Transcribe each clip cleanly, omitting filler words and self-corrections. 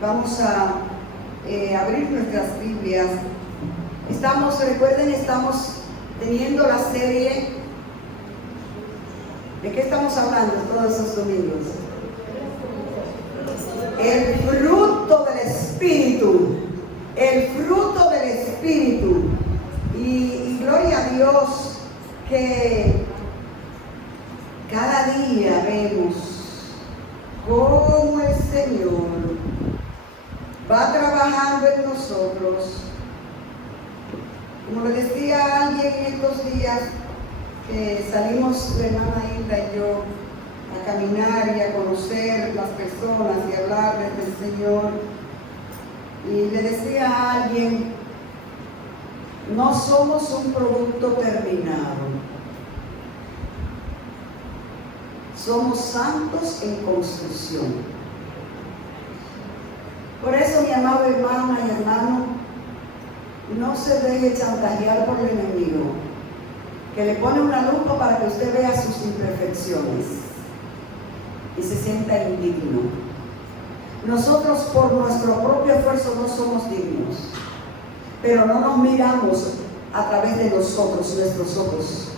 Vamos a abrir nuestras Biblias. Recuerden, estamos teniendo la serie. ¿De qué estamos hablando todos esos domingos? El fruto del Espíritu. El fruto del Espíritu. Y gloria a Dios que cada día vemos cómo el Señor va trabajando en nosotros. Como le decía a alguien en estos días, que salimos la hermana Hilda y yo a caminar y a conocer las personas y hablarles del Señor, y le decía a alguien, no somos un producto terminado, somos santos en construcción. Por eso, mi amado hermana y hermano, no se deje chantajear por el enemigo, que le pone una lupa para que usted vea sus imperfecciones y se sienta indigno. Nosotros por nuestro propio esfuerzo no somos dignos, pero no nos miramos a través de nosotros, nuestros ojos.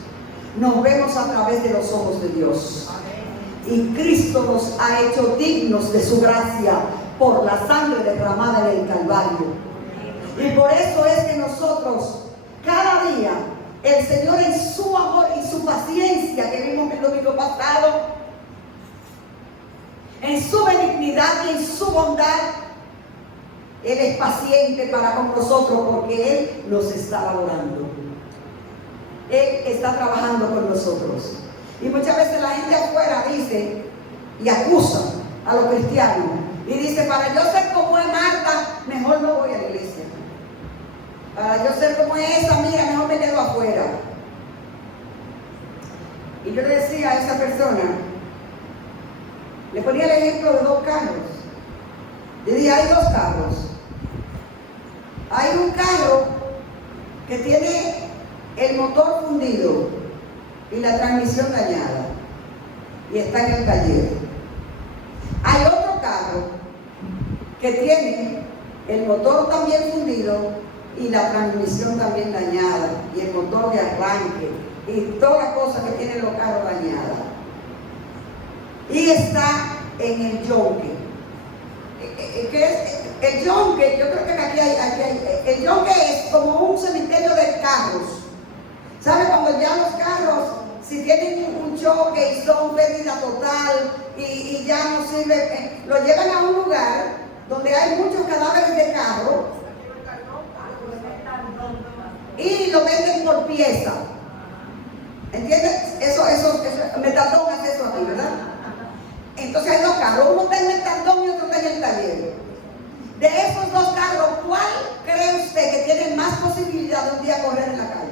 Nos vemos a través de los ojos de Dios. Y Cristo nos ha hecho dignos de su gracia por la sangre derramada en el Calvario. Y por eso es que nosotros, cada día, el Señor en su amor y su paciencia que vimos el domingo pasado, en su benignidad y en su bondad, Él es paciente para con nosotros porque Él nos está valorando. Él está trabajando con nosotros. Y muchas veces la gente afuera dice y acusa a los cristianos y dice, para yo ser como es Marta, mejor no voy a la iglesia. Para yo ser como es esa, mira, mejor me quedo afuera. Y yo le decía a esa persona, le ponía el ejemplo de dos carros. Le dije, hay dos carros. Hay un carro que tiene el motor fundido y la transmisión dañada y está en el taller. Hay otro carro que tiene el motor también fundido y la transmisión también dañada y el motor de arranque y todas las cosas que tienen los carros dañadas, y está en el yonque. ¿Qué es? El yonque, yo creo que aquí hay, el yonque es como un cementerio de carros. ¿Sabe? Cuando ya los carros, si tienen un choque y son pérdida total y ya no sirve, lo llevan a un lugar donde hay muchos cadáveres de carro y lo venden por pieza. ¿Entiendes? Eso Metaldón hace eso aquí, ¿verdad? Entonces hay dos carros, uno está en Metaldón y otro está en el taller. De esos dos carros, ¿cuál cree usted que tiene más posibilidad de un día correr en la calle?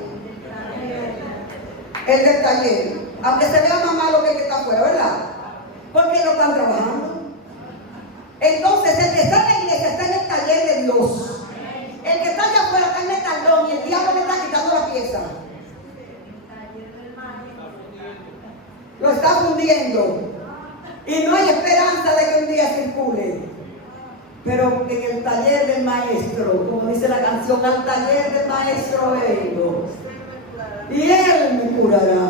El del taller, aunque se vea más malo que el que está afuera, ¿verdad? Porque no están trabajando. Entonces, el que está en la iglesia está en el taller de Dios. El que está allá afuera está en el taldón y el diablo le está quitando la pieza. Lo está fundiendo. Y no hay esperanza de que un día circule. Pero en el taller del maestro, como dice la canción, al taller del maestro vengo. Y Él me curará.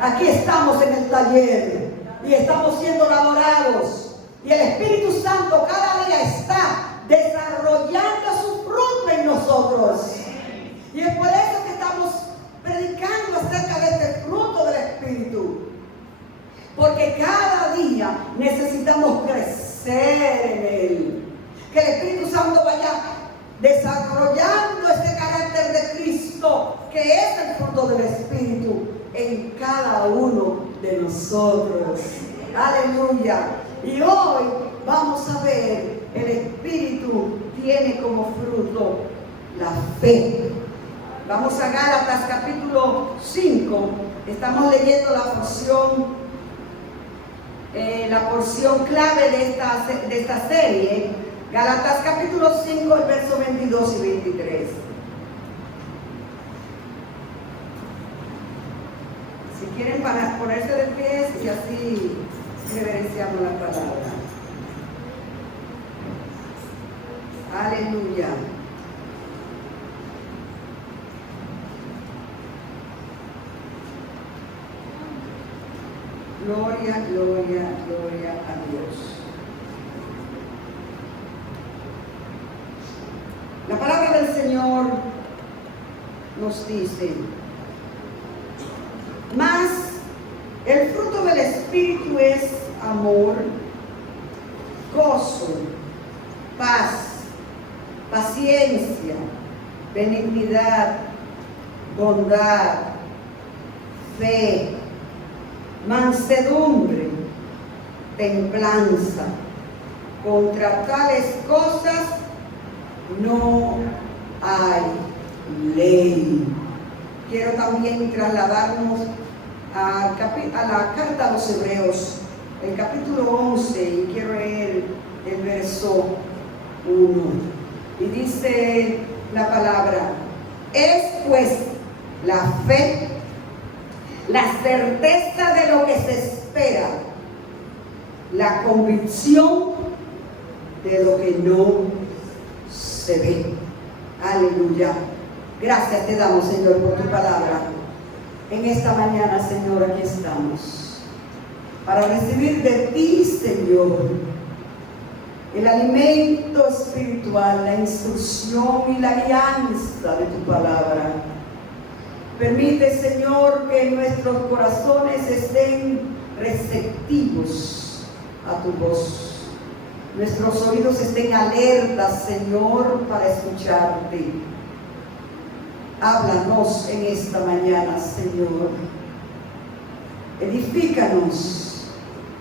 Aquí estamos en el taller y estamos siendo laborados. Y el Espíritu Santo cada día está desarrollando su fruto en nosotros. Y es por eso que estamos predicando acerca de este fruto del Espíritu. Porque cada día necesitamos crecer en Él. Que el Espíritu Santo vaya desarrollando ese carácter de Cristo, que es el fruto del Espíritu, en cada uno de nosotros. Aleluya. Y hoy vamos a ver, el Espíritu tiene como fruto la fe. Vamos a Gálatas capítulo 5. Estamos leyendo la porción clave de esta serie. Gálatas capítulo 5, el verso 22 y 23. Si quieren ponerse de pie y así reverenciamos la palabra. Aleluya. Gloria, gloria, gloria a Dios. La palabra del Señor nos dice, mas el fruto del Espíritu es amor, gozo, paz, paciencia, benignidad, bondad, fe, mansedumbre, templanza. Contra tales cosas no hay ley. Quiero también trasladarnos a la carta a los Hebreos, el capítulo 11, y quiero leer el verso 1. Y dice la palabra: es pues la fe, la certeza de lo que se espera, la convicción de lo que no se ve. Aleluya. Gracias te damos, Señor, por tu palabra. En esta mañana, Señor, aquí estamos para recibir de ti, Señor, el alimento espiritual, la instrucción y la guianza de tu palabra. Permite, Señor, que nuestros corazones estén receptivos a tu voz. Nuestros oídos estén alertas, Señor, para escucharte. Háblanos en esta mañana, Señor. Edifícanos,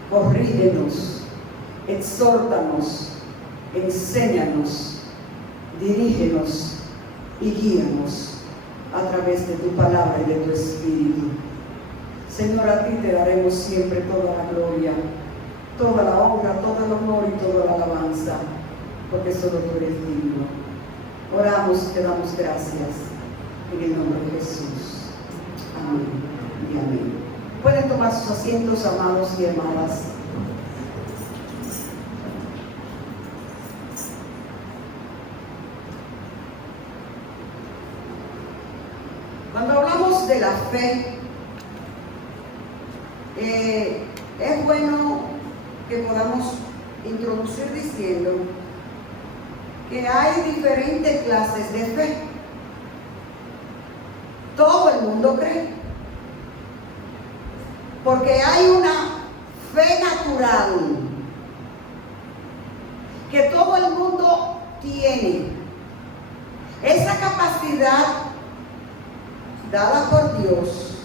corrígenos, exhórtanos, enséñanos, dirígenos y guíanos a través de tu palabra y de tu Espíritu. Señor, a ti te daremos siempre toda la gloria, toda la honra, todo el honor y toda la alabanza, porque solo tú eres digno. Oramos y te damos gracias en el nombre de Jesús. Amén y amén. Pueden tomar sus asientos, amados y amadas. Cuando hablamos de la fe, es bueno que podamos introducir diciendo que hay diferentes clases de fe. Todo el mundo cree, porque hay una fe natural que todo el mundo tiene. Esa capacidad dada por Dios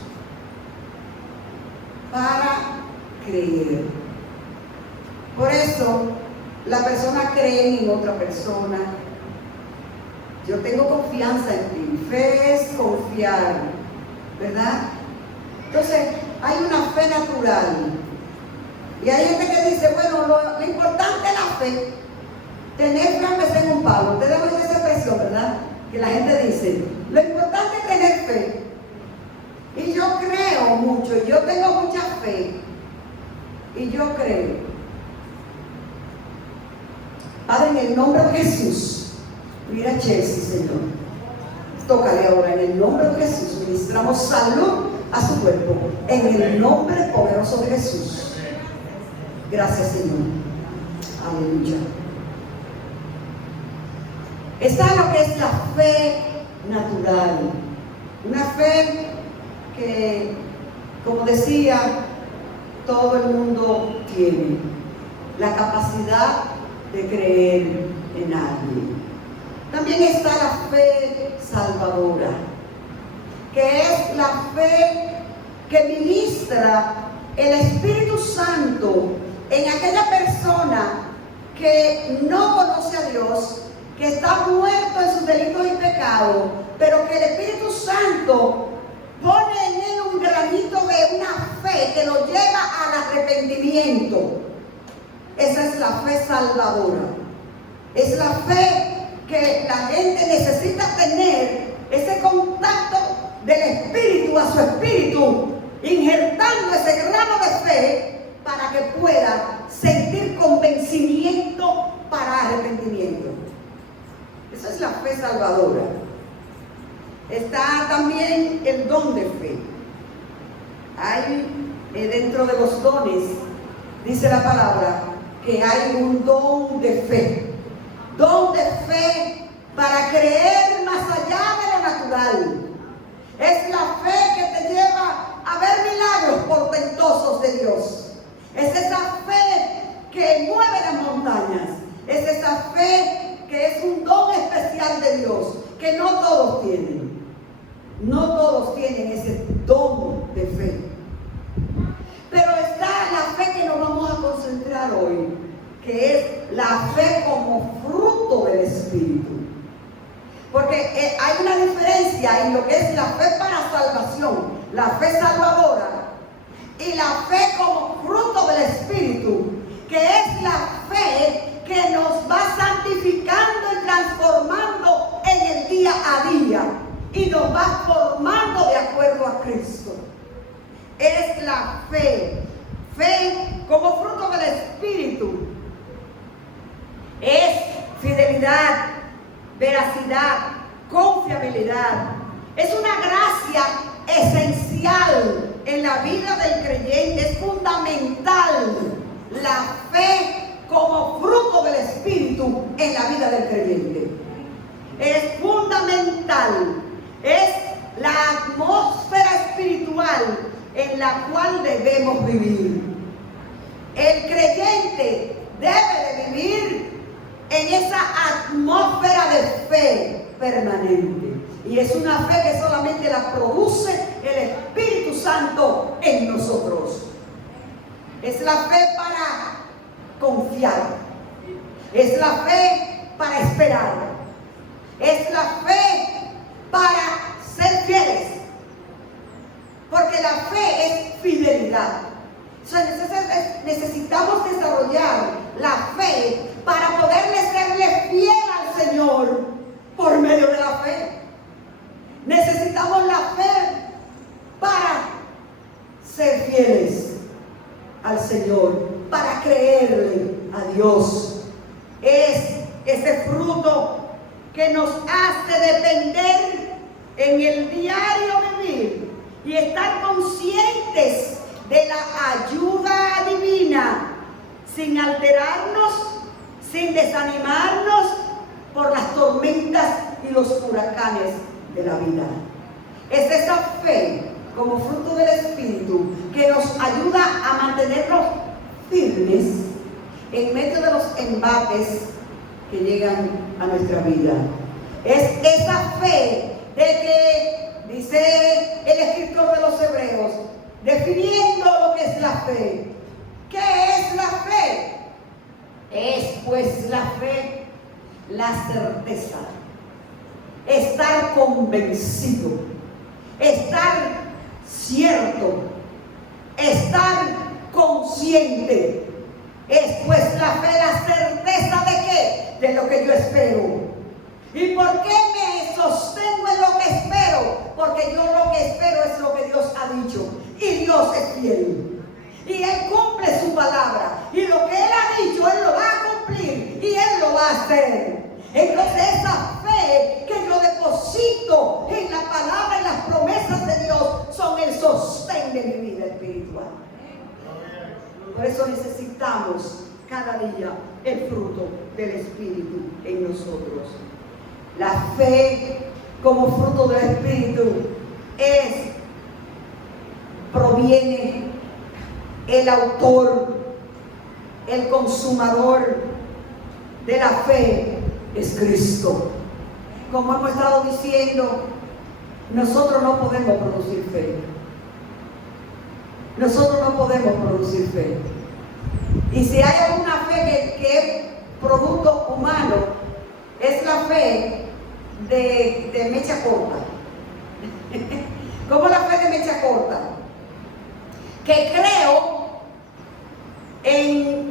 para creer. Por eso la persona cree en otra persona. Yo tengo confianza en ti. Fe es confiar, ¿verdad? Entonces, hay una fe natural. Y hay gente que dice, bueno, lo importante es la fe. Tener fe aunque sea en un palo. Ustedes oyen esa expresión, ¿verdad? Que la gente dice, lo importante es tener fe. Y yo creo mucho, yo tengo mucha fe. Y yo creo. Padre, en el nombre de Jesús, mira Chelsea, Señor. Tócale ahora en el nombre de Jesús. Ministramos salud a su cuerpo. En el nombre poderoso de Jesús. Gracias, Señor. Aleluya. Está lo que es la fe natural. Una fe que, como decía, todo el mundo tiene. La capacidad de creer en alguien. También está la fe salvadora, que es la fe que ministra el Espíritu Santo en aquella persona que no conoce a Dios, que está muerto en sus delitos y pecados, pero que el Espíritu Santo pone en él un granito de una fe que lo lleva al arrepentimiento. Esa es la fe salvadora. Es la fe que la gente necesita tener, ese contacto del espíritu a su espíritu, injertando ese grano de fe para que pueda sentir convencimiento para arrepentimiento. es la fe salvadora. Está también el don de fe. Hay dentro de los dones, dice la palabra, que hay un don de fe. Don de fe para creer más allá de lo natural. Es la fe que te lleva a ver milagros portentosos de Dios. Es esa fe que mueve las montañas. Es esa fe que es un don especial de Dios, que no todos tienen. No todos tienen ese don de fe. Pero está la fe que nos vamos a concentrar hoy, que es la fe como fruto del Espíritu. Porque hay una diferencia en lo que es la fe para salvación, la fe salvadora, y la fe como fruto del Espíritu, que es la fe que nos va santificando y transformando en el día a día y nos va formando de acuerdo a Cristo. Es la fe como fruto del Espíritu. Es fidelidad, veracidad, confiabilidad. Es una gracia esencial en la vida del creyente, es fundamental la fe como fruto del Espíritu en la vida del creyente. Es fundamental, es la atmósfera espiritual en la cual debemos vivir. El creyente debe de vivir en esa atmósfera de fe permanente. Y es una fe que solamente la produce el Espíritu Santo en nosotros. Es la fe para confiar. Es la fe para esperar. Es la fe para ser fieles. Porque la fe es fidelidad. O sea, necesitamos desarrollar la fe para poderle serle fiel al Señor por medio de la fe. Necesitamos la fe para ser fieles al Señor, para creerle a Dios. Es ese fruto que nos hace depender en el diario vivir y estar conscientes de la ayuda divina, sin alterarnos, sin desanimarnos por las tormentas y los huracanes de la vida. Es esa fe como fruto del Espíritu que nos ayuda a mantenernos firmes en medio de los embates que llegan a nuestra vida. Es esa fe de que, dice el escritor de los Hebreos, definiendo lo que es la fe. ¿Qué es la fe? Es pues la fe, la certeza, estar convencido, estar cierto, estar consciente. Es pues la fe, la certeza de qué? De lo que yo espero. ¿Y por qué me sostengo en lo que espero? Porque yo lo que espero es lo que Dios ha dicho. Y Dios es fiel. Y Él cumple su palabra. Y lo que Él ha dicho, Él lo va a cumplir. Y Él lo va a hacer. Entonces esa fe que yo deposito en la palabra y las promesas de Dios son el sostén de mi vida espiritual. Por eso necesitamos cada día el fruto del Espíritu en nosotros. La fe como fruto del Espíritu proviene el autor, el consumador de la fe es Cristo. Como hemos estado diciendo, nosotros no podemos producir fe. Nosotros no podemos producir fe. Y si hay alguna fe que es producto humano, es la fe de mecha corta. ¿Cómo la fe de mecha corta? Que creo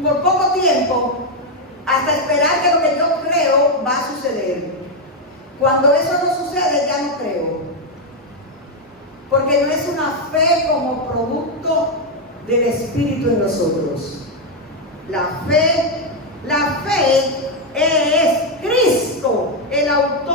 por poco tiempo hasta esperar que lo que yo creo va a suceder. Cuando eso no sucede, ya no creo. Porque no es una fe como producto del Espíritu en nosotros. La fe es Cristo, el autor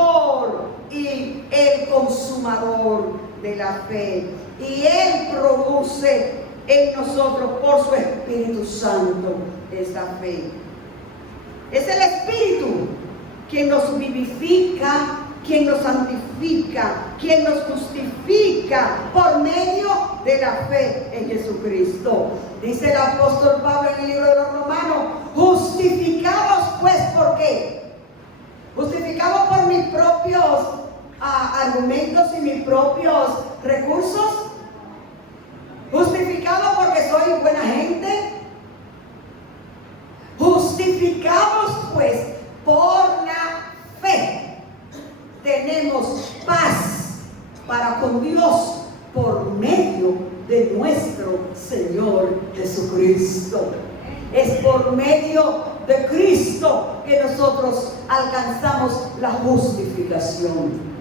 de la fe. Y Él produce en nosotros por su Espíritu Santo esa fe. Es el Espíritu quien nos vivifica, quien nos santifica, quien nos justifica por medio de la fe en Jesucristo. Dice el apóstol Pablo en el libro de los Romanos: justificados pues, ¿por qué? Justificados por mis propios argumentos y mis propios recursos. Justificados porque soy buena gente. Justificados pues por la fe. Tenemos paz para con Dios por medio de nuestro Señor Jesucristo. Es por medio de Cristo que nosotros alcanzamos la justificación.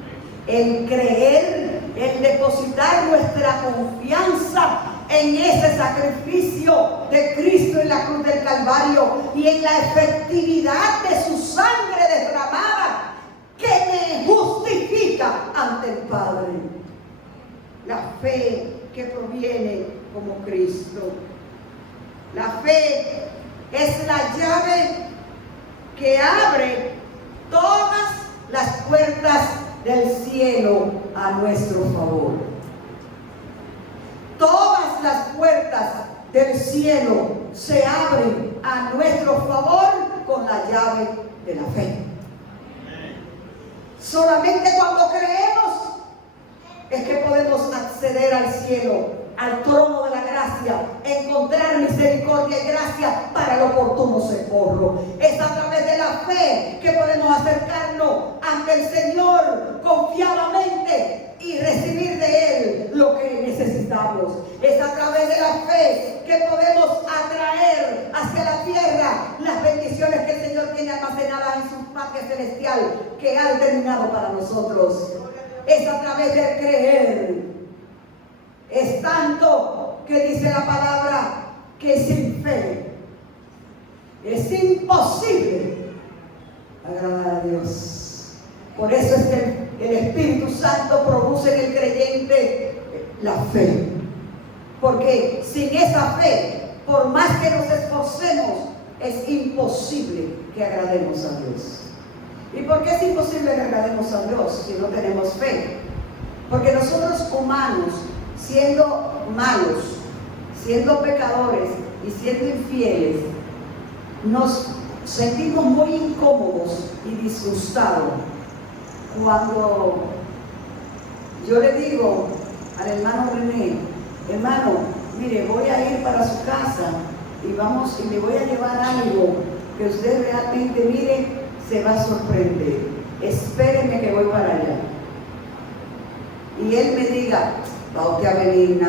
El creer, el depositar nuestra confianza en ese sacrificio de Cristo en la cruz del Calvario y en la efectividad de su sangre derramada, que me justifica ante el Padre. La fe que proviene como Cristo. La fe es la llave que abre todas las puertas del cielo a nuestro favor. Todas las puertas del cielo se abren a nuestro favor con la llave de la fe. Solamente cuando creemos es que podemos acceder al cielo, al trono de la gracia, encontrar misericordia y gracia para el oportuno socorro. Es a través de la fe que podemos acercarnos ante el Señor confiadamente y recibir de Él lo que necesitamos. Es a través de la fe que podemos atraer hacia la tierra las bendiciones que el Señor tiene almacenadas en su patria celestial, que ha determinado para nosotros. Es a través del creer. Es tanto que dice la palabra que sin fe es imposible agradar a Dios. Por eso es que el Espíritu Santo produce en el creyente la fe. Porque sin esa fe, por más que nos esforcemos, es imposible que agrademos a Dios. ¿Y por qué es imposible que agrademos a Dios si no tenemos fe? Porque nosotros humanos, siendo malos, siendo pecadores y siendo infieles, nos sentimos muy incómodos y disgustados cuando yo le digo al hermano René: hermano, mire, voy a ir para su casa y le voy a llevar algo que usted realmente, mire, se va a sorprender. Espérenme que voy para allá. Y él me diga: va usted a venir,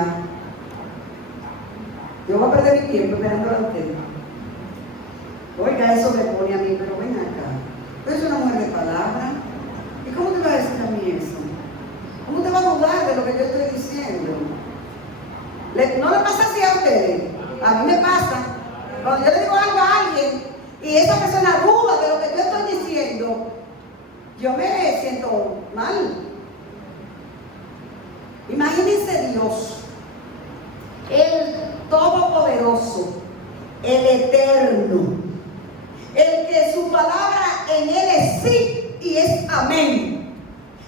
yo voy a perder mi tiempo esperando a usted. Oiga, eso me pone a mí, pero ven acá. Tú eres una mujer de palabra. ¿Y cómo te va a decir a mí eso? ¿Cómo te va a dudar de lo que yo estoy diciendo? ¿No le pasa así a ustedes? A mí me pasa. Cuando yo le digo algo a alguien y esa persona duda de lo que yo estoy diciendo, yo me siento mal. Imagínense Dios, el Todopoderoso, el Eterno, el que su palabra en Él es sí y es amén,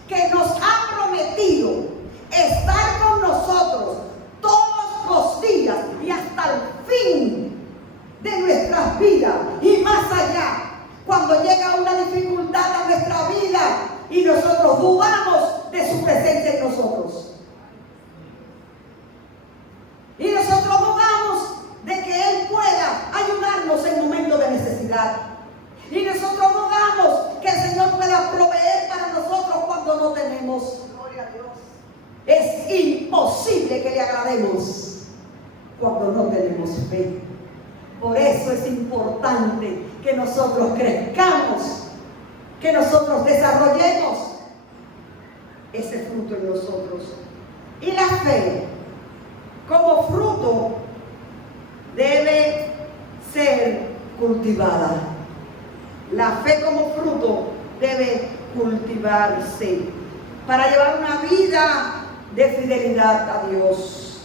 que nos ha prometido estar con nosotros todos los días y hasta el fin de nuestras vidas y más allá, cuando llega una dificultad a nuestra vida y nosotros dudamos de su presencia en nosotros. Y nosotros dudamos de que Él pueda ayudarnos en momentos de necesidad. Y nosotros dudamos que el Señor pueda proveer para nosotros cuando no tenemos. Gloria a Dios. Es imposible que le agrademos cuando no tenemos fe. Por eso es importante que nosotros crezcamos, que nosotros desarrollemos ese fruto en nosotros. Y la fe, como fruto, debe ser cultivada. La fe como fruto debe cultivarse para llevar una vida de fidelidad a Dios.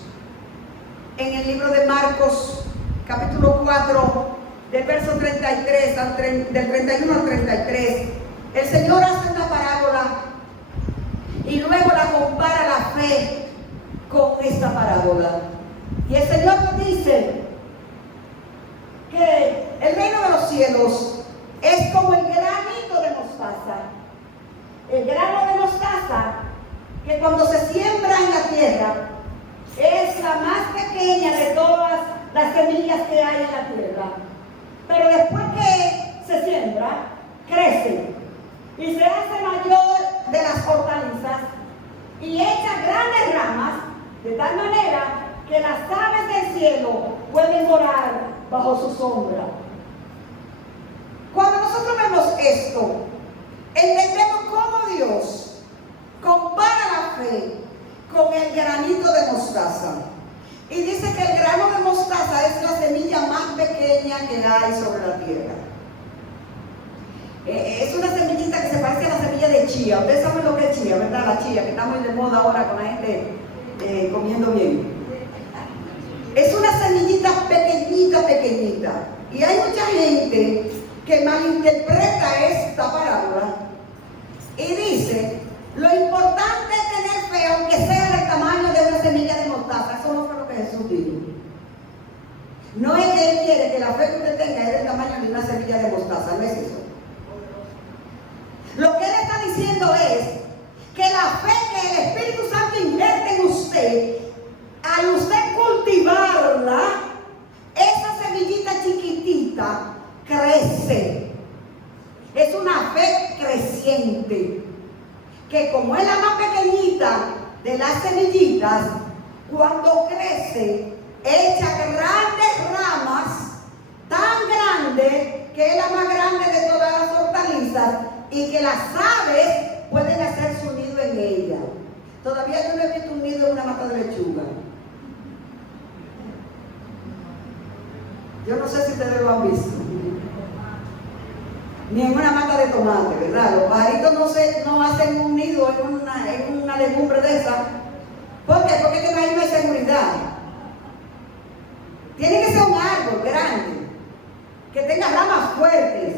En el libro de Marcos, capítulo 4, del verso 33 del 31 al 33, el Señor hace una parábola y luego la compara la fe con esta parábola. Y el Señor nos dice que el reino de los cielos es como el granito de mostaza. El grano de mostaza, que cuando se siembra en la tierra, es la más pequeña de todas las semillas que hay en la tierra. Pero después que se siembra, crece y se hace mayor de las hortalizas y echa grandes ramas, de tal manera que las aves del cielo pueden morar bajo su sombra. Cuando nosotros vemos esto, entendemos cómo Dios compara la fe con el granito de mostaza. Y dice que el grano de mostaza es la semilla más pequeña que hay sobre la tierra. Es una semillita que se parece a la semilla de chía. Ustedes saben lo que es chía, ¿verdad? La chía, que está muy de moda ahora con la gente comiendo bien. Es una semillita pequeñita, pequeñita. Y hay mucha gente que malinterpreta esta parábola y dice: lo importante es tener fe, aunque sea del tamaño de una semilla de mostaza. Eso no fue lo que Jesús dijo. No es que Él quiere que la fe que usted tenga es del tamaño de una semilla de mostaza, no es eso. Lo que Él está diciendo es que la fe que el Espíritu Santo invierte en usted, al usted cultivarla, esa semillita chiquitita crece. Es una fe creciente, que como es la más pequeñita de las semillitas, cuando crece, echa grandes ramas, tan grandes que es la más grande de todas las hortalizas, y que las aves pueden hacer su nido en ella. Todavía yo no he visto un nido en una mata de lechuga. Yo no sé si ustedes lo han visto. Ni en una mata de tomate, ¿verdad? Los pajaritos no hacen un nido en una legumbre de esa. ¿Por qué? Porque es que ahí no hay seguridad. Tiene que ser un árbol grande, que tenga ramas fuertes,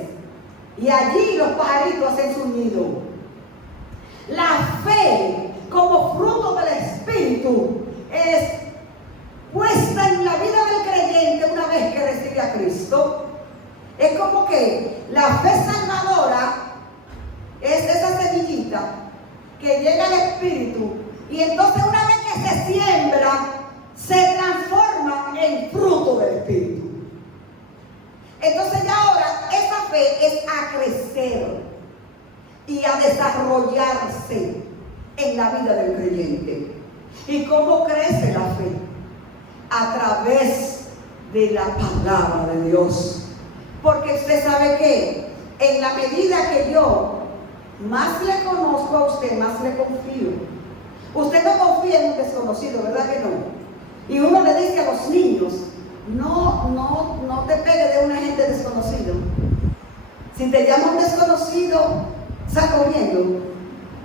y allí los pajaritos hacen su nido. La fe, como fruto del Espíritu, es puesta en la vida del creyente una vez que recibe a Cristo. Es como que la fe salvadora es esa semillita que llega al Espíritu, y entonces una vez que se siembra, se transforma en fruto del Espíritu. Entonces ya ahora esa fe es a crecer y a desarrollarse en la vida del creyente. ¿Y cómo crece la fe? A través de la palabra de Dios. Porque usted sabe que en la medida que yo más le conozco a usted, más le confío. Usted no confía en un desconocido, ¿verdad que no? Y uno le dice a los niños: no te pegues de un agente desconocido. Si te llama un desconocido, sal corriendo.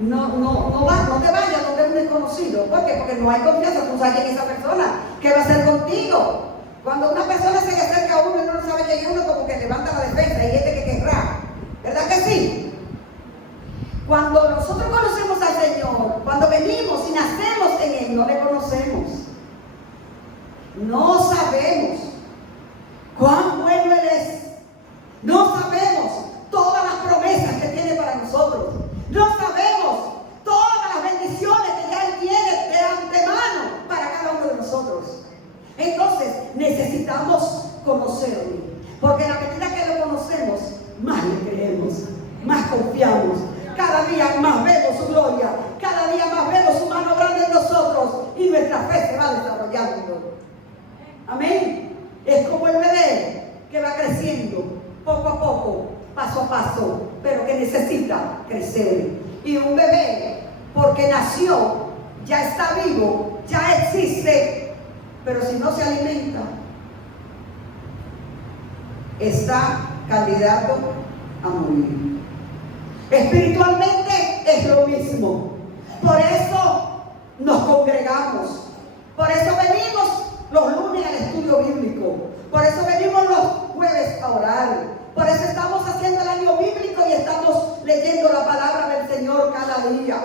No te vayas donde un desconocido. ¿Por qué? Porque no hay confianza. Tú sabes quién es esa persona, qué va a hacer contigo. Cuando una persona se le acerca a uno y uno no sabe quién es, uno como que levanta la defensa, y este que querrá. ¿Verdad que sí? Cuando nosotros conocemos al Señor, cuando venimos y nacemos en Él, no le conocemos. No sabemos cuán bueno Él es. No sabemos todas las promesas que tiene para nosotros. No sabemos todas las bendiciones que ya Él tiene de antemano para cada uno de nosotros. Entonces necesitamos conocerlo, porque a la medida que lo conocemos, más le creemos, más confiamos. Cada día más vemos su gloria, cada día más vemos su mano grande en nosotros, y nuestra fe se va desarrollando. Amén. Es como el bebé que va creciendo poco a poco, paso a paso, pero que necesita crecer. Y un bebé, porque nació, ya está vivo, ya existe, pero si no se alimenta, está candidato a morir. Espiritualmente es lo mismo. Por eso nos congregamos. Por eso venimos los lunes al estudio bíblico. Por eso venimos los jueves a orar. Por eso estamos haciendo el año bíblico y estamos leyendo la palabra del Señor cada día.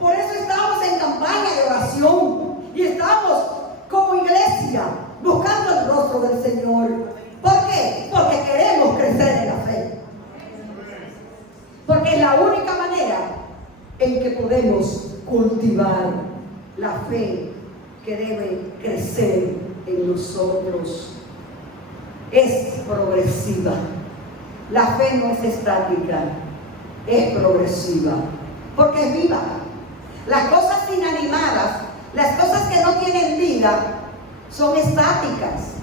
Por eso estamos en campaña de oración y estamos como iglesia buscando el rostro del Señor. ¿Por qué? Porque queremos crecer en la fe. Porque es la única manera en que podemos cultivar la fe que debe crecer en nosotros. Es progresiva. La fe no es estática, es progresiva, porque es viva. Las cosas inanimadas, las cosas que no tienen vida, son estáticas.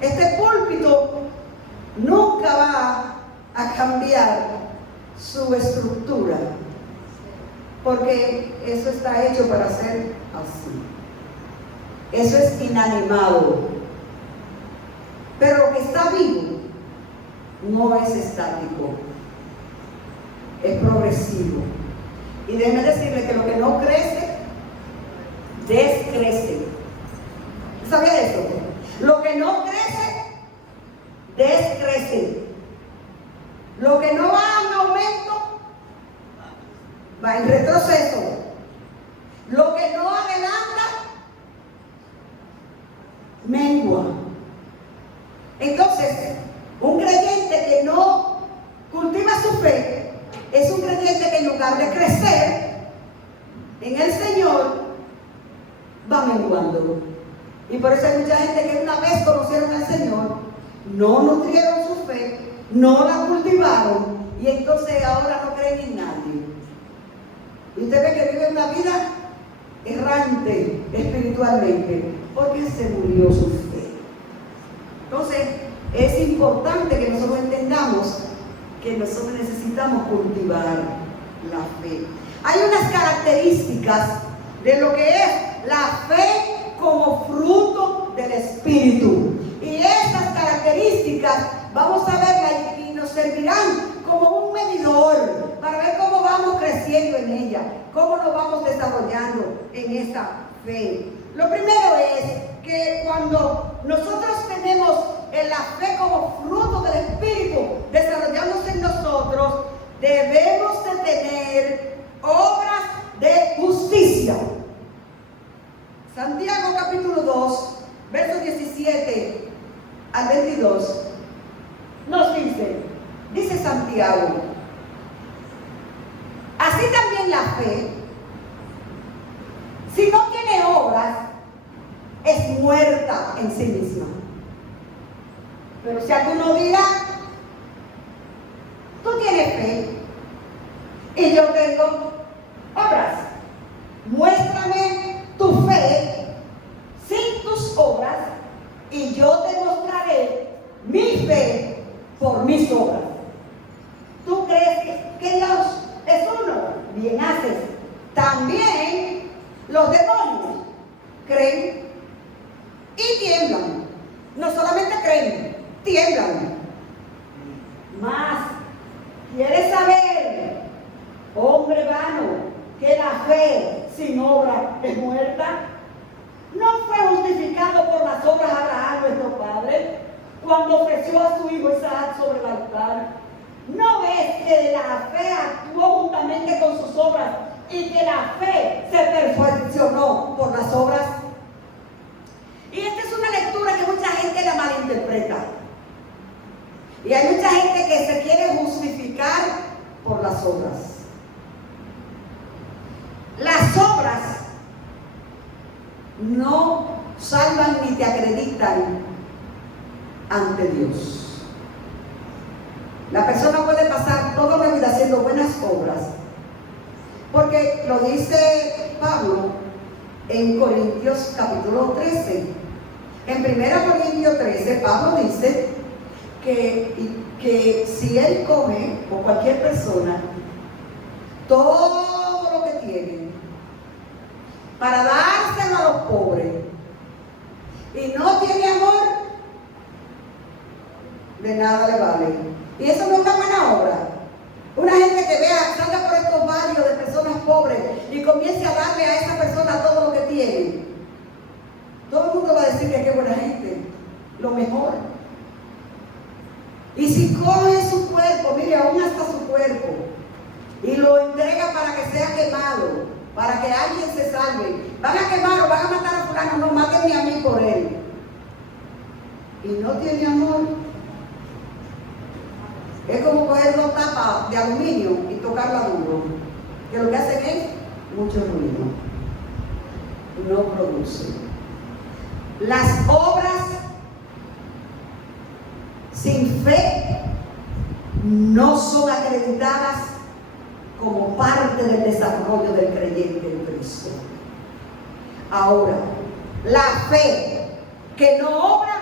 Este púlpito nunca va a cambiar su estructura, porque eso está hecho para ser así. Eso es inanimado. Pero lo que está vivo no es estático, es progresivo. Y déjeme decirle que lo que no crece, descrece. ¿Sabía eso? Lo que no crece, descrece. Lo que no va en aumento, va en retroceso. Lo que no adelanta, mengua. Entonces, un creyente que no cultiva su fe es un creyente que en lugar de crecer en el Señor, va menguando. Y por eso hay mucha gente que una vez conocieron al Señor, no nutrieron su fe, no la cultivaron, y entonces ahora no creen en nadie. Y usted ve que vive una vida errante espiritualmente, porque se murió su fe. Entonces, es importante que nosotros entendamos que nosotros necesitamos cultivar la fe. Hay unas características de lo que es la fe como fruto del Espíritu. Y estas características vamos a verlas y nos servirán como un medidor para ver cómo vamos creciendo en ella, cómo nos vamos desarrollando en esa fe. Lo primero es que cuando nosotros tenemos la fe como fruto del Espíritu desarrollándose en nosotros, debemos de tener obras de justicia. Santiago capítulo 2, versos 17 al 22, nos dice Santiago, así también la fe, si no tiene obras, es muerta en sí misma. Pero si alguno dirá, tú tienes fe y yo tengo obras, muéstrame tu fe sin tus obras y yo te mostraré mi fe por mis obras. ¿Tú crees que Dios es uno? Bien haces. También los demonios creen y tiemblan. No solamente creen, tiemblan. Mas, ¿quieres saber, hombre vano, que la fe sin obra es muerta? ¿No fue justificado por las obras Abraham, nuestro padre, cuando ofreció a su hijo Isaac sobre el altar? ¿No ves que la fe actuó juntamente con sus obras y que la fe se perfeccionó por las obras? Y esta es una lectura que mucha gente la malinterpreta. Y hay mucha gente que se quiere justificar por las obras. Las obras no salvan ni te acreditan ante Dios. La persona puede pasar toda la vida haciendo buenas obras, porque lo dice Pablo en Corintios capítulo 13. En 1 Corintios 13, Pablo dice que si él coge, o cualquier persona, todo lo que tiene para dárselo a los pobres y no tiene amor, de nada le vale. Y eso no es una buena obra. Una gente que vea, salga por estos barrios de personas pobres y comience a darle a lo entrega para que sea quemado, para que alguien se salve. Van a quemar o van a matar a fulano, no, mátenme a mí por él. Y no tiene amor. Es como coger dos tapas de aluminio y tocarla duro, que lo que hacen es mucho ruido, no produce. Las obras sin fe no son acreditadas como parte del desarrollo del creyente en Cristo. Ahora, la fe que no obra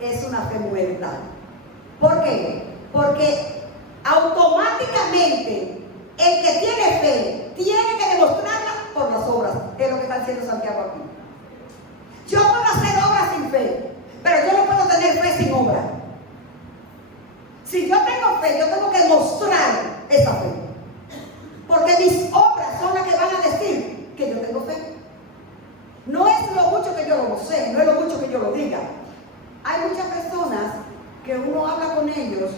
es una fe muerta. ¿Por qué? Porque automáticamente el que tiene fe tiene que demostrarla por las obras. Es lo que está diciendo Santiago aquí. Yo puedo hacer obras sin fe, pero yo no puedo tener fe sin obra. Si yo tengo fe, yo tengo que mostrar esa fe. Porque mis obras son las que van a decir que yo tengo fe. No es lo mucho que yo lo sé, no es lo mucho que yo lo diga. Hay muchas personas que uno habla con ellos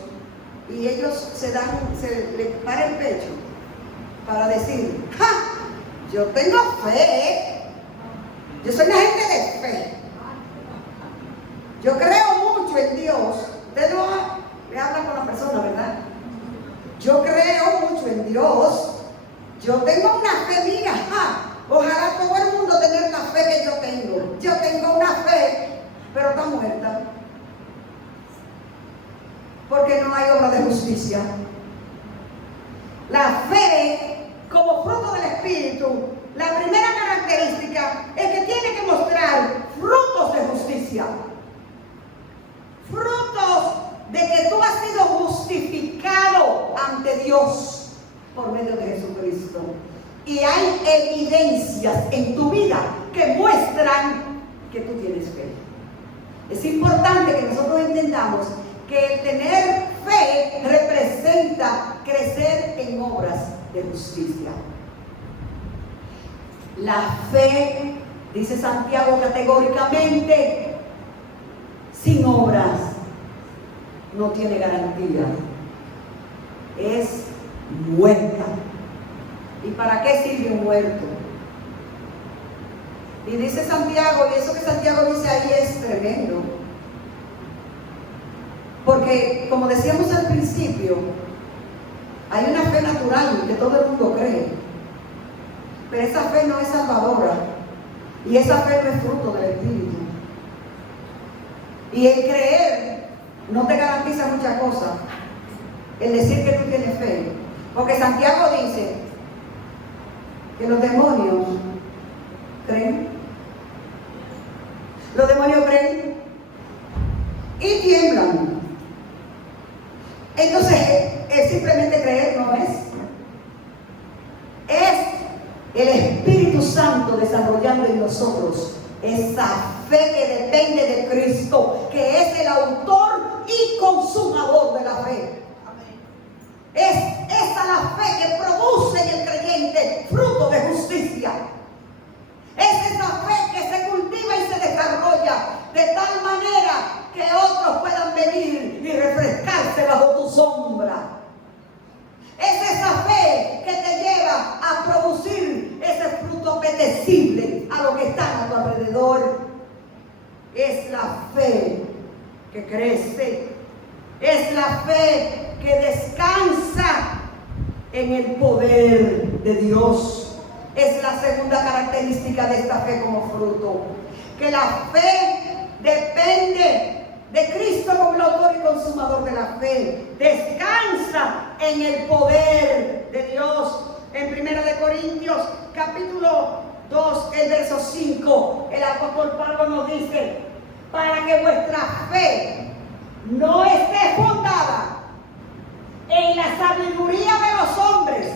y ellos se le para el pecho para decir, ¡ja! Yo tengo fe. Yo soy una gente de fe. Yo creo mucho en Dios. Usted no le habla con la persona, ¿verdad? Yo creo mucho en Dios. Yo tengo una fe mía. ¡Ja! Ojalá todo el mundo tenga la fe que yo tengo. Yo tengo una fe, pero está muerta. Porque no hay obra de justicia. La fe, como fruto del Espíritu, la primera característica es que tiene que mostrar frutos de justicia. Frutos de que tú has sido justificado ante Dios por medio de Jesucristo. Y hay evidencias en tu vida que muestran que tú tienes fe. Es importante que nosotros entendamos que el tener fe representa crecer en obras de justicia. La fe, dice Santiago categóricamente, sin obras no tiene garantía. Es muerta. ¿Y para qué sirve un muerto? Y dice Santiago, y eso que Santiago dice ahí es tremendo. Porque, como decíamos al principio, hay una fe natural que todo el mundo cree. Pero esa fe no es salvadora. Y esa fe no es fruto del Espíritu. Y el creer no te garantiza muchas cosas. El decir que tú tienes fe. Porque Santiago dice que los demonios creen. Los demonios creen y tiemblan. Entonces, es simplemente creer, no es. Es el Espíritu Santo desarrollando en nosotros esa fe que depende de Cristo, que es el autor y consumador de la fe. Es esa la fe que produce en el creyente fruto de justicia. Es esa fe que se cultiva y se desarrolla de tal manera que otros puedan venir y refrescarse bajo tu sombra. Es esa fe que te lleva a producir ese fruto apetecible a los que están a tu alrededor. Es la fe que crece. Es la fe que descansa en el poder de Dios. Es la segunda característica de esta fe como fruto. Que la fe depende de Cristo como el autor y consumador de la fe. Descansa en el poder de Dios. En 1 Corintios capítulo 2, el verso 5, el apóstol Pablo nos dice: para que vuestra fe no esté fundada en la sabiduría de los hombres,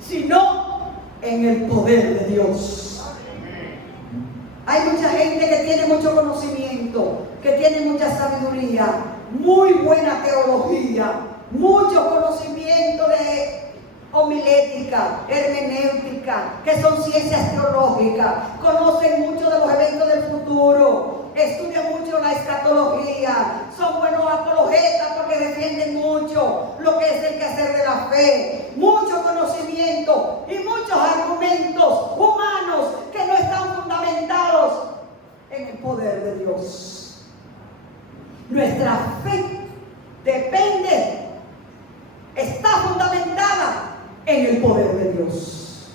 sino en el poder de Dios. Hay mucha gente que tiene mucho conocimiento, que tiene mucha sabiduría, muy buena teología, mucho conocimiento de homilética, hermenéutica, que son ciencias teológicas, conocen mucho de los eventos del futuro, estudian mucho la escatología, son buenos apologetas porque defienden mucho lo que es el quehacer de la fe, mucho conocimiento conocimientos y muchos argumentos humanos que no están fundamentados en el poder de Dios. Nuestra fe está fundamentada en el poder de Dios.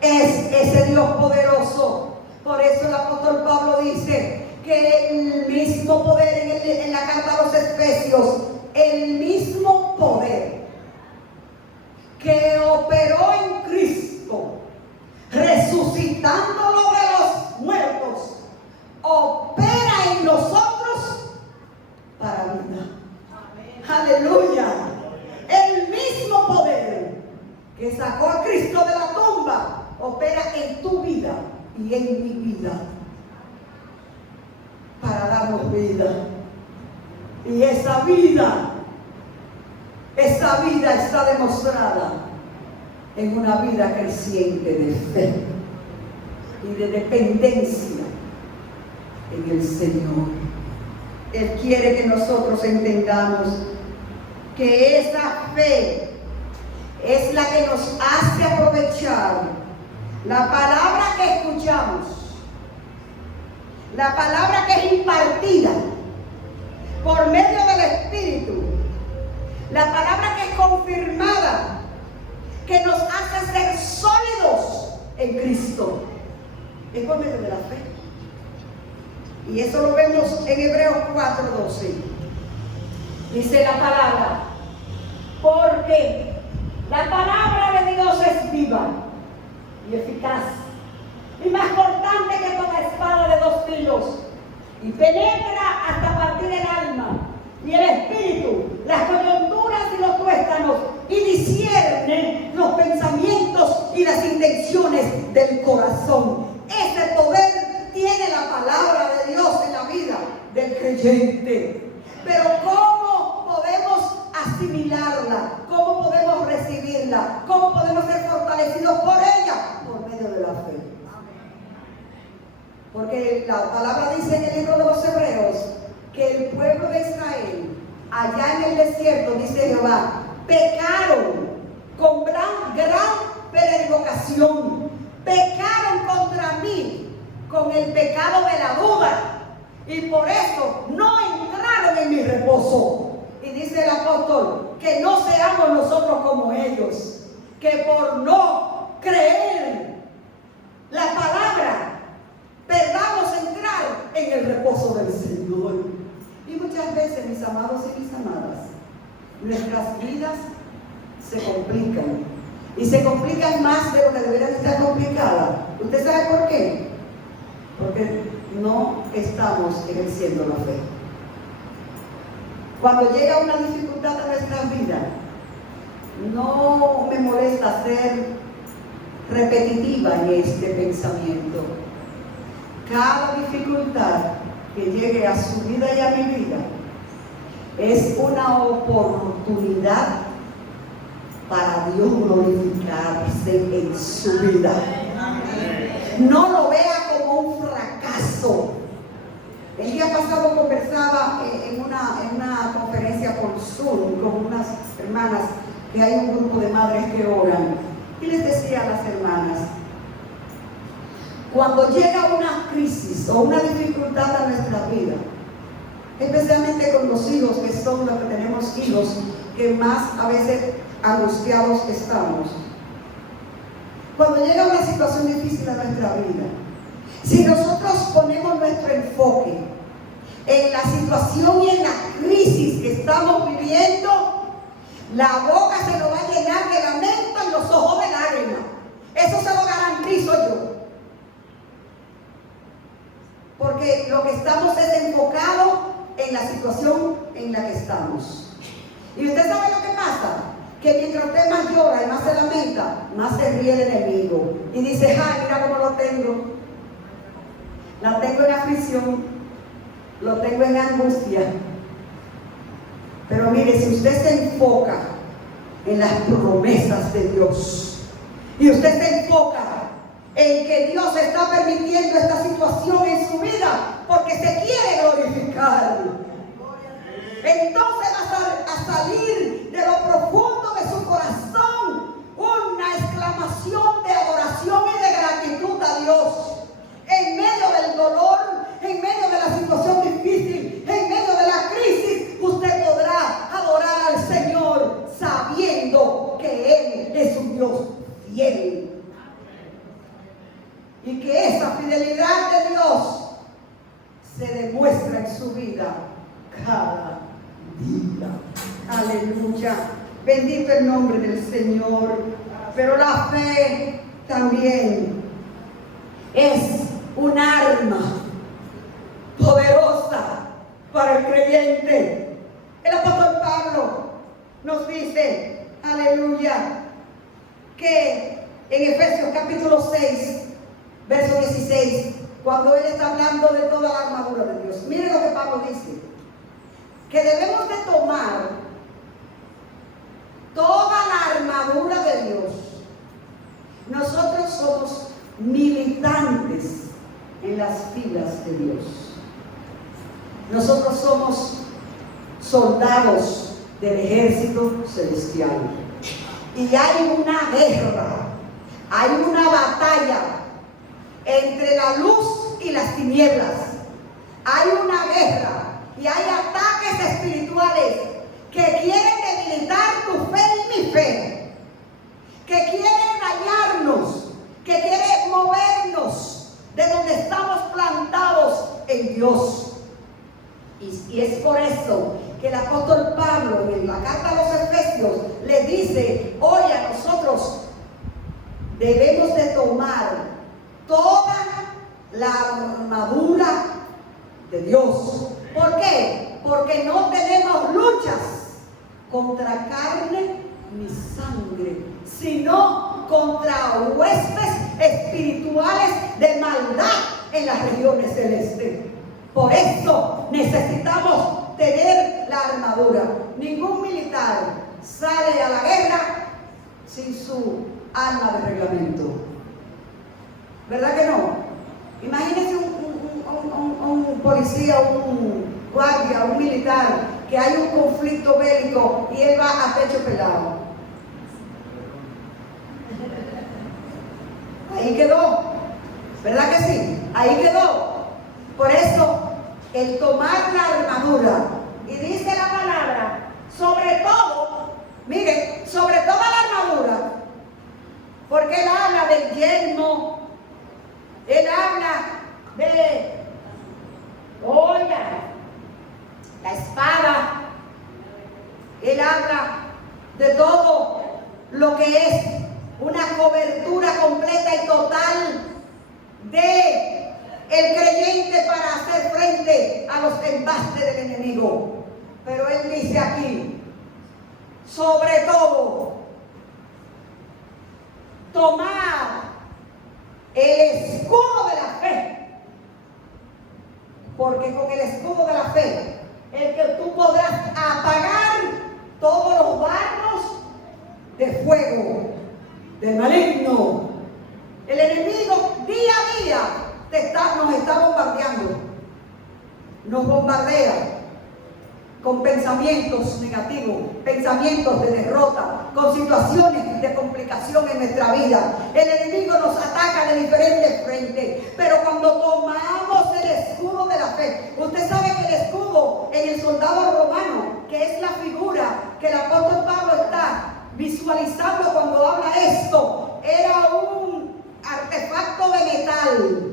Es ese Dios poderoso. Por eso el apóstol Pablo dice que el mismo poder en la carta a los Efesios, el mismo poder que operó en Cristo, resucitándolo de los muertos, opera en nosotros para vida. Aleluya. El mismo poder que sacó a Cristo de la tumba opera en tu vida y en mi vida para darnos vida. Y esa vida está demostrada en una vida creciente de fe y de dependencia en el Señor. Él quiere que nosotros entendamos que esa fe es la que nos hace aprovechar la palabra que escuchamos, la palabra que es impartida por medio del Espíritu, la palabra que es confirmada, que nos hace ser sólidos en Cristo. Es por medio de la fe. Y eso lo vemos en Hebreos 4:12. Dice la palabra, porque la palabra de Dios es viva y eficaz y más cortante que toda espada de 2 filos, y penetra hasta partir el alma y el espíritu, las coyunturas y los tuétanos, y discierne los pensamientos y las intenciones del corazón. Ese poder tiene la palabra de Dios en la vida del creyente. Pero ¿cómo podemos asimilarla? ¿Cómo podemos recibirla? ¿Cómo podemos ser fortalecidos por ella? Por medio de la fe. Porque la palabra dice en el libro de los Hebreos que el pueblo de Israel, allá en el desierto, dice Jehová, pecaron con gran peregrinación, pecaron contra mí con el pecado de la duda, y por eso no entraron en mi reposo. Y dice el apóstol que no seamos nosotros como ellos, que por no creer la palabra perdamos entrar en el reposo del Señor. Y muchas veces, mis amados y mis amadas, nuestras vidas se complican, y se complican más de lo que deberían estar complicadas. ¿Usted sabe por qué? Porque no estamos ejerciendo la fe. Cuando llega una dificultad a nuestra vida, no me molesta ser repetitiva en este pensamiento. Cada dificultad que llegue a su vida y a mi vida es una oportunidad para Dios glorificarse en su vida. No lo vea como un fracaso. El día pasado conversaba en una conferencia por Zoom con unas hermanas, que hay un grupo de madres que oran, y les decía a las hermanas, cuando llega una crisis o una dificultad a nuestra vida, especialmente con los hijos, que son los que tenemos hijos, que más a veces angustiados estamos, cuando llega una situación difícil a nuestra vida, si nosotros ponemos nuestro enfoque en la situación y en la crisis que estamos viviendo, la boca se nos va a llenar de lamento y los ojos de lágrimas. Eso se lo garantizo yo. Porque lo que estamos es enfocado en la situación en la que estamos. Y usted sabe lo que pasa, que mientras usted más llora y más se lamenta, más se ríe el enemigo. Y dice, ay, mira cómo lo tengo. La tengo en aflicción, lo tengo en angustia. Pero mire, si usted se enfoca en las promesas de Dios, y usted se enfoca en que Dios está permitiendo esta situación en su vida porque se quiere glorificar, entonces va a salir de lo profundo de su corazón una exclamación creyendo que Él es un Dios fiel. Y que esa fidelidad de Dios se demuestra en su vida cada día. Aleluya. Bendito el nombre del Señor. Pero la fe también es un arma poderosa para el creyente. El apóstol Pablo nos dice, aleluya, que en Efesios capítulo 6, verso 16, cuando él está hablando de toda la armadura de Dios, miren lo que Pablo dice, que debemos de tomar toda la armadura de Dios. Nosotros somos militantes en las filas de Dios. Nosotros somos soldados del ejército celestial. Y hay una guerra, hay una batalla entre la luz y las tinieblas. Hay una guerra y hay ataques espirituales que quieren debilitar tu fe y mi fe, que quieren dañarnos, que quieren movernos de donde estamos plantados en Dios. Y es por eso que el apóstol Pablo en la carta a los Efesios le dice, hoy a nosotros debemos de tomar toda la armadura de Dios. ¿Por qué? Porque no tenemos luchas contra carne ni sangre, sino contra huestes espirituales de maldad en las regiones celestes. Por eso necesitamos tener la armadura. Ningún militar sale a la guerra sin su arma de reglamento. ¿Verdad que no? Imagínense un policía, un guardia, un militar, que hay un conflicto bélico y él va a pecho pelado. Ahí quedó. ¿Verdad que sí? Ahí quedó. Por eso, el tomar la armadura, y dice la palabra, sobre todo, miren, sobre toda la armadura, porque él habla del yelmo, él habla de, la espada, él habla de todo lo que es una cobertura completa y total de el creyente para hacer frente a los embates del enemigo. Pero él dice aquí, sobre todo, tomar el escudo de la fe. Porque con el escudo de la fe es que tú podrás apagar todos los dardos de fuego del maligno. El enemigo día a día nos está bombardeando, nos bombardea con pensamientos negativos, pensamientos de derrota, con situaciones de complicación en nuestra vida. El enemigo nos ataca de diferentes frentes, pero cuando tomamos el escudo de la fe, usted sabe que el escudo en el soldado romano, que es la figura que el apóstol Pablo está visualizando cuando habla esto, era un artefacto de metal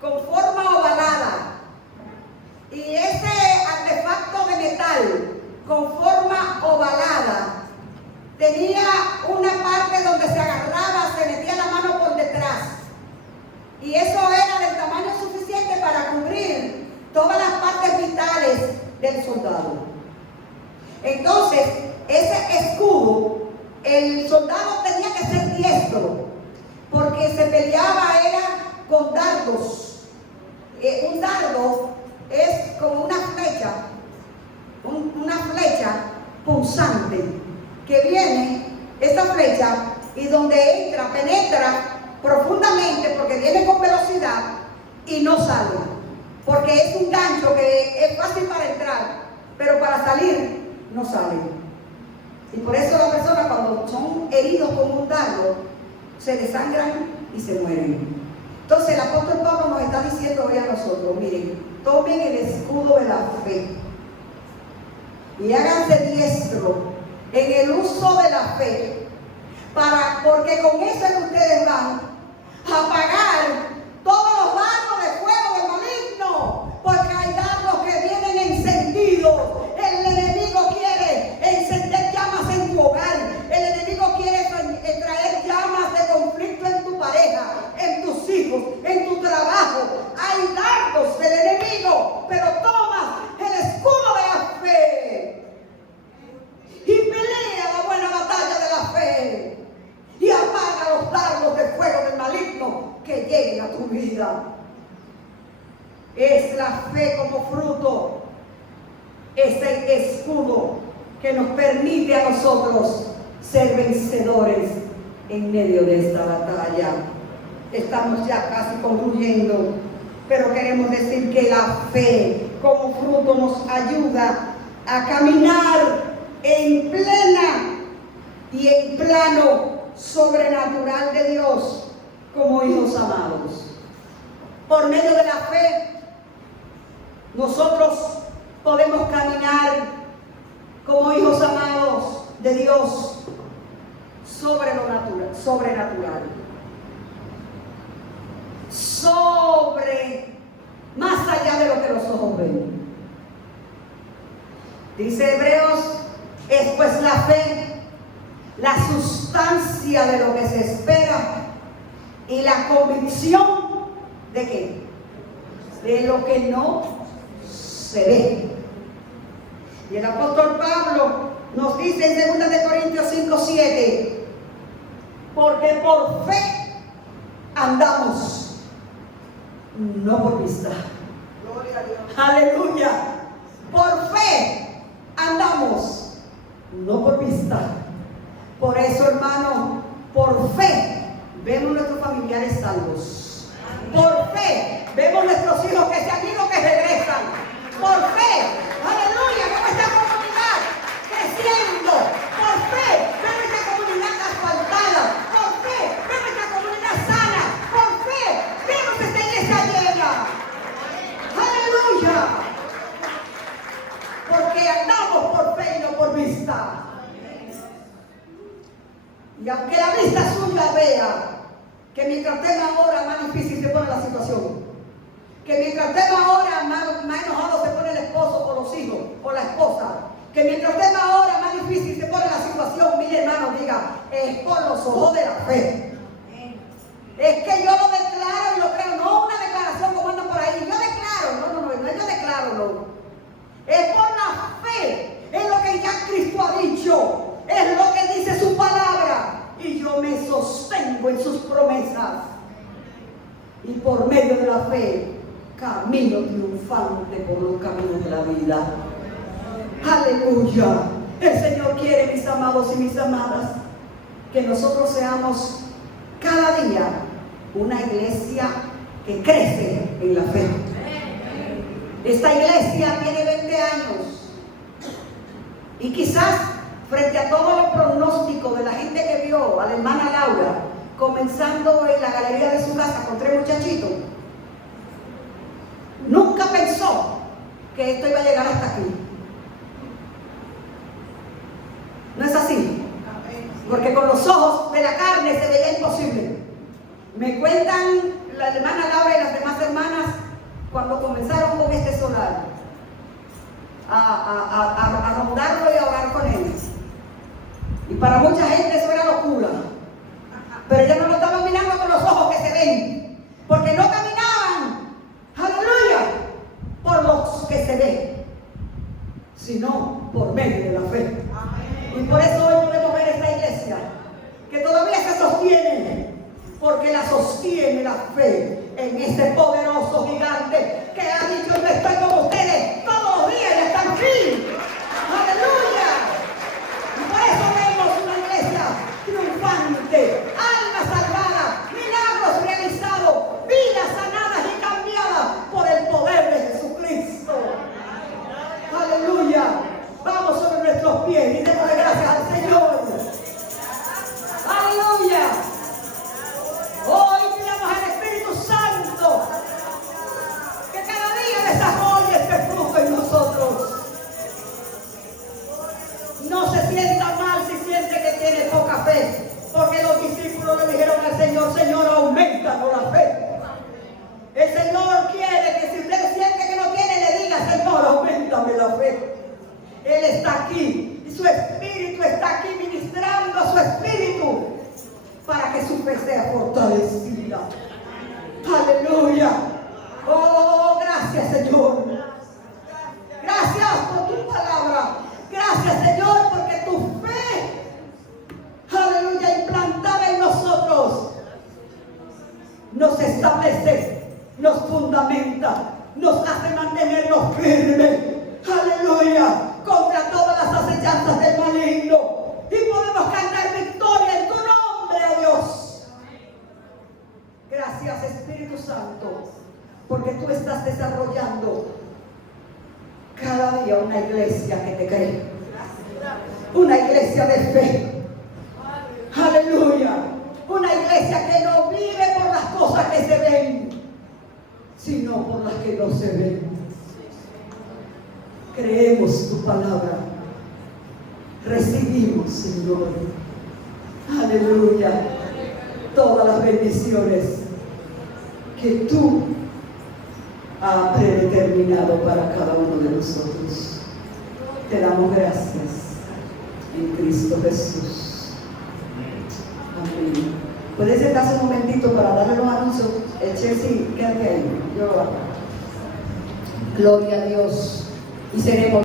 con forma ovalada, y ese artefacto de metal con forma ovalada tenía una parte donde se agarraba, se metía la mano por detrás, y eso era del tamaño suficiente para cubrir todas las partes vitales del soldado. Entonces, ese escudo, el soldado tenía que ser diestro, porque se peleaba era con dardos. Un dardo es como una flecha punzante, que viene esa flecha y donde entra, penetra profundamente, porque viene con velocidad y no sale, porque es un gancho que es fácil para entrar, pero para salir no sale. Y por eso las personas, cuando son heridos con un dardo, se desangran y se mueren. Entonces el apóstol Pablo nos está diciendo hoy a nosotros, miren, tomen el escudo de la fe y háganse diestro en el uso de la fe, porque con eso ustedes van a pagar todos los dardos de fuego del maligno, porque hay dardos que vienen encendidos. El enemigo quiere encender llamas en tu hogar, el enemigo quiere traer llamas de conflicto en tu pareja, en tus hijos, en tu trabajo. Hay dardos del enemigo, pero tomas el escudo de la fe y pelea la buena batalla de la fe y apaga los dardos de fuego del maligno que lleguen a tu vida. Es la fe como fruto, ese escudo que nos permite a nosotros ser vencedores en medio de esta batalla. Estamos ya casi concluyendo, pero queremos decir que la fe como fruto nos ayuda a caminar en plena y en plano sobrenatural de Dios como hijos amados. Por medio de la fe, nosotros podemos caminar como hijos amados de Dios sobrenatural. Más allá de lo que los ojos ven. Dice Hebreos, es pues la fe, la sustancia de lo que se espera y la convicción de qué? De lo que no se ve. Y el apóstol Pablo nos dice en 2 Corintios 5:7, porque por fe andamos, no por vista. Gloria a Dios. Aleluya. Por fe andamos, no por vista. Por eso, hermano, por fe vemos nuestros familiares salvos. Por fe vemos nuestros hijos que se han ido, que regresan. Por fe, aleluya, vemos esta comunidad creciendo. Por fe vemos esta comunidad asfaltada. Por fe vemos esta comunidad sana. Por fe vemos esta iglesia llena. Aleluya. Porque andamos por fe y no por vista. Y aunque la vista suya vea que mientras tenga ahora más difícil se pone la situación, que mientras tenga ahora más enojado se pone el esposo o los hijos o la esposa, que mientras tenga ahora más difícil se pone la situación, mire hermano, diga, es por los ojos de la fe. Es que yo lo declaro y lo creo, no una declaración como anda por ahí, yo declaro, no, yo declaro, no. Es por la fe, es lo que ya Cristo ha dicho. Es lo que dice su palabra y yo me sostengo en sus promesas y por medio de la fe camino triunfante por los caminos de la vida. Aleluya. El Señor quiere, mis amados y mis amadas, que nosotros seamos cada día una iglesia que crece en la fe. Esta iglesia tiene 20 años y quizás frente a todo el pronóstico de la gente que vio a la hermana Laura comenzando en la galería de su casa con 3 muchachitos, nunca pensó que esto iba a llegar hasta aquí. ¿No es así? Porque con los ojos de la carne se veía imposible. Me cuentan la hermana Laura y las demás hermanas cuando comenzaron con este solar a rondarlo y a orar con él. Y para mucha gente eso era locura. Pero ellos no lo estaban mirando con los ojos que se ven. Porque no caminaban, aleluya, por los que se ven, sino por medio de la fe. Y por eso hoy podemos ver esta iglesia que todavía se sostiene, porque la sostiene la fe en este poderoso gigante que ha dicho: yo estoy con ustedes todos los días y hasta el fin. Aleluya. Y por eso vemos una iglesia triunfante, almas salvadas, milagros realizados, vidas sanadas y cambiadas por el poder de Jesucristo. Aleluya. Vamos sobre nuestros pies y démosle gracias al Señor. Aleluya. Hoy pidamos al Espíritu Santo que cada día por la fe. El Señor quiere que si usted siente que no tiene, le diga: Señor, auméntame la fe. Él está aquí y su espíritu está aquí ministrando a su espíritu para que su fe sea fortalecida. Aleluya. Oh, gracias, Señor. Gracias por tu palabra. Gracias, Señor, porque tu fe, aleluya, implantada en nosotros, nos establece, nos fundamenta, nos hace mantenernos firmes. Aleluya. Contra todas las acechanzas del maligno. Y podemos cantar victoria en tu nombre, oh Dios. Gracias, Espíritu Santo, porque tú estás desarrollando cada día una iglesia que te cree, una iglesia de fe. Aleluya. Una iglesia que no vive por las cosas que se ven, sino por las que no se ven. Creemos tu palabra, recibimos, Señor, aleluya, todas las bendiciones que tú has predeterminado para cada uno de nosotros. Te damos gracias en Cristo Jesús. Amén. ¿Puedes sentarse un momentito para darle los anuncios? Chelsea, quédate ahí. Gloria a Dios. Y seremos